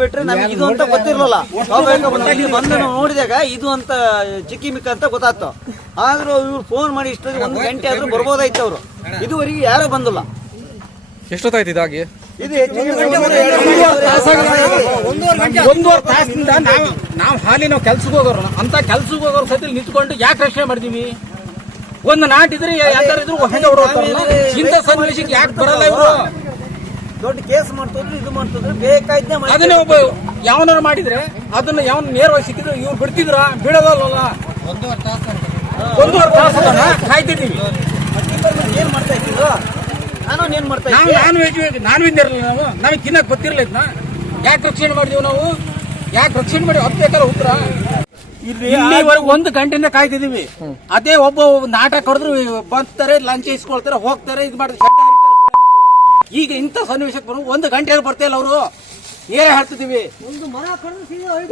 ಬಿಟ್ರೆ ನಮ್ಗೆ ಇದು ಅಂತ ಗೊತ್ತಿರ್ಲಿಲ್ಲ. ಇಲ್ಲಿ ಬಂದು ನಾವು ನೋಡಿದಾಗ ಇದು ಅಂತ ಚಿಕ್ಕಿಮಿಕ್ಕ ಅಂತ ಗೊತ್ತಾಯ್ತು. ಆದ್ರೂ ಇವ್ರು ಫೋನ್ ಮಾಡಿ ಇಷ್ಟೊಂದು 1 ಗಂಟೆ ಆದ್ರೂ ಬರ್ಬೋದಾಯ್ತು. ಅವರು ಇದುವರೆಗೆ ಯಾರು ಬಂದಿಲ್ಲ. ಎಷ್ಟೊತ್ತಾಯ್ತು ಇದಾಗಿ? ಇದು ಹೆಚ್ಚಿಗೆ 1.5 ತಾಸಿಂದ ನಾವು ಹಾಲಿ ಕೆಲ್ಸಕ್ಕೆ ಹೋಗೋರು ಅಂತ ಕೆಲ್ಸಕ್ಕೆ ಹೋಗೋರು ಸತಿ ನಿಂತ್ಕೊಂಡು ಯಾಕೆ ರಕ್ಷಣೆ ಮಾಡ್ತೀವಿ? ಒಂದು ನಾಟಿದ್ರೆ ಯಾರಿದ್ರು ಇಂಥ ಸನ್ನಿವೇಶಕ್ಕೆ ಯಾಕೆ ಬರಲ್ಲ ಇವರು? ದೊಡ್ಡ ಕೇಸ್ ಮಾಡ್ತಿದ್ರು, ಇದು ಮಾಡ್ತಿದ್ರು, ಬೇಕಾಯ್ತು. ಅದನ್ನೇ ಒಬ್ಬ ಯಾವನಾರು ಮಾಡಿದ್ರೆ ಅದನ್ನ ಯಾವನ್ ನೇರವಾಗಿ ಸಿಕ್ಕಿದ್ರು ಇವ್ರು ಬಿಡ್ತಿದ್ರ? ಬಿಡೋದಲ್ಲ. 1.5 ತಾಸು ಕಾಯ್ತಿದ್ದೀವಿ. ಏನ್ ಮಾಡ್ತಾ ಇದ್ರು? ನಾನು ಏನ್ ಮಾಡ್ತಾ ಇದ್ದೆ? ನಾನ್ ವೆಜ್ ಇರಲಿಲ್ಲ. ನಮಗೆ ತಿನ್ನಕ್ ಗೊತ್ತಿರ್ಲಿಲ್ಲ ಇದನ್ನ. ಯಾಕೆ ರಕ್ಷಣೆ ಮಾಡಿದೀವಿ ನಾವು? ಯಾಕೆ ರಕ್ಷಣೆ ಮಾಡಿ ಅದು ಬೇಕಾದ್ರೆ ಉತ್ತರ. ಇಲ್ಲಿವರೆಗೆ 1 ಗಂಟೆಯಿಂದ ಕಾಯ್ತಿದೀವಿ. ಅದೇ ಒಬ್ಬ ನಾಟಕ ಹೊಡೆದ್ರು ಬರ್ತಾರೆ, ಲಂಚ್ ಇಸ್ಕೊಳ್ತಾರೆ, ಹೋಗ್ತಾರೆ, ಇದು ಮಾಡ್ತಾರೆ. ಈಗ ಇಂಥ ಸನ್ನಿವೇಶಕ್ಕೆ ಬರೋ 1 ಗಂಟೆಯಲ್ಲಿ ಬರ್ತಾ ಇಲ್ಲ ಅವರು. ಏನೇ ಹೇಳ್ತಿದೀವಿ?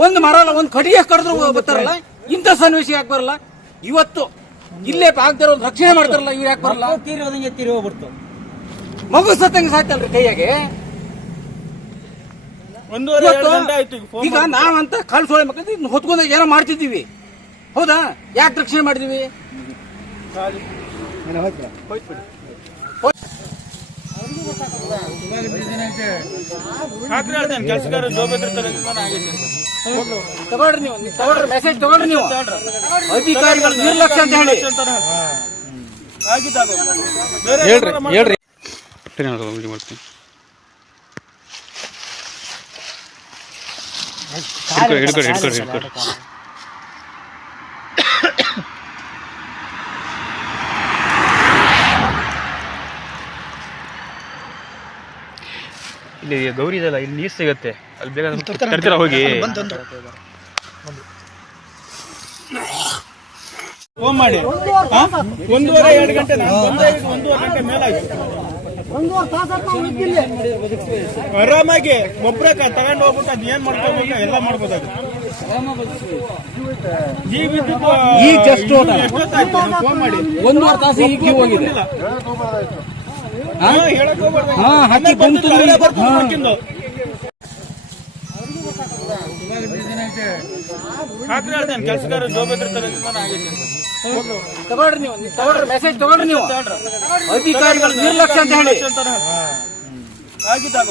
ಒಂದು ಮರ ಅಲ್ಲ, ಒಂದು ಕಡಿಗೆ ಕಡಿದ್ರು ಬರ್ತಾರಲ್ಲ. ಇಂಥ ಸನ್ನಿವೇಶ ಯಾಕೆ ಬರಲ್ಲ? ಇವತ್ತು ಇಲ್ಲೇ ಆಗ್ತಾರ ರಕ್ಷಣೆ ಮಾಡ್ತಾರಲ್ಲ, ಇವ್ರು ಯಾಕೆ ಬರಲ್ಲ? ತೀರಿ ಹೋಗ್ಬಿಡ್ತು. ಮಗು ಸತ್ತಂಗೆ ಸಾಯ್ತಲ್ರಿ ಕೈಯಾಗೆ. ಈಗ ನಾವಂತ ಕಳ್ಸೋಳೆ ಮಕ್ಕಳು ಹೊತ್ಕೊಂಡಾಗ ಏನೋ ಮಾಡ್ತಿದ್ದೀವಿ. ಹೌದಾ? ಯಾಕೆ ರಕ್ಷಣೆ ಮಾಡಿದೀವಿ? ತಗೊಳ್ರಿ ನೀವು, ಮೆಸೇಜ್ ತಗೊಳ್ರಿ ನೀವು. ಅಧಿಕಾರಿಗಳು ನಿರ್ಲಕ್ಷ್ಯ ಅಂತ ಹೇಳಿ ಹೇಳ್ರಿ. ಹಿಡ್ಕೊಡಿ. ಇಲ್ಲಿ ಗೌರಿ ಇದೆಲ್ಲ, ಇಲ್ಲಿ ನೀರು ಸಿಗತ್ತೆ, ಅಲ್ಲಿ ಬೇಗ ತರ್ತೀರ ಹೋಗಿ. ಫೋನ್ ಮಾಡಿ 1.5-2 ಗಂಟೆ 1.5 ಗಂಟೆ ಮೇಲಾಯ್ತು. ಆರಾಮಾಗಿ ಒಬ್ಬರೇ ತಗೊಂಡು ಹೋಗ್ಬಿಟ್ಟು ಅದ್ ಏನ್ ಮಾಡ್ಕೋಬೇಕು ಎಲ್ಲ ಮಾಡ್ಬೋದಾಗಿ. ಈಗ ಜಸ್ಟ್ ಫೋನ್ ಮಾಡಿ 1.5 ತಾಸು ಈಗ ಹೋಗಿದೆ. ಹೇಳಕ್ ಹೋಗ್ಬಾರ್ದು. ಹಕ್ಕಿ ಬಂತು. ಕೆಲಸಗಾರ ಜೋಬೇಕಿರ್ತಾರೆ. ತಗೊಳ್ರಿ ನೀವು, ಮೆಸೇಜ್ ತಗೊಳ್ರಿ ನೀವು. ಅಧಿಕಾರಿಗಳು ನಿರ್ಲಕ್ಷ್ಯ ಅಂತ ಹೇಳಿ ಆಗಿದ್ದಾಗ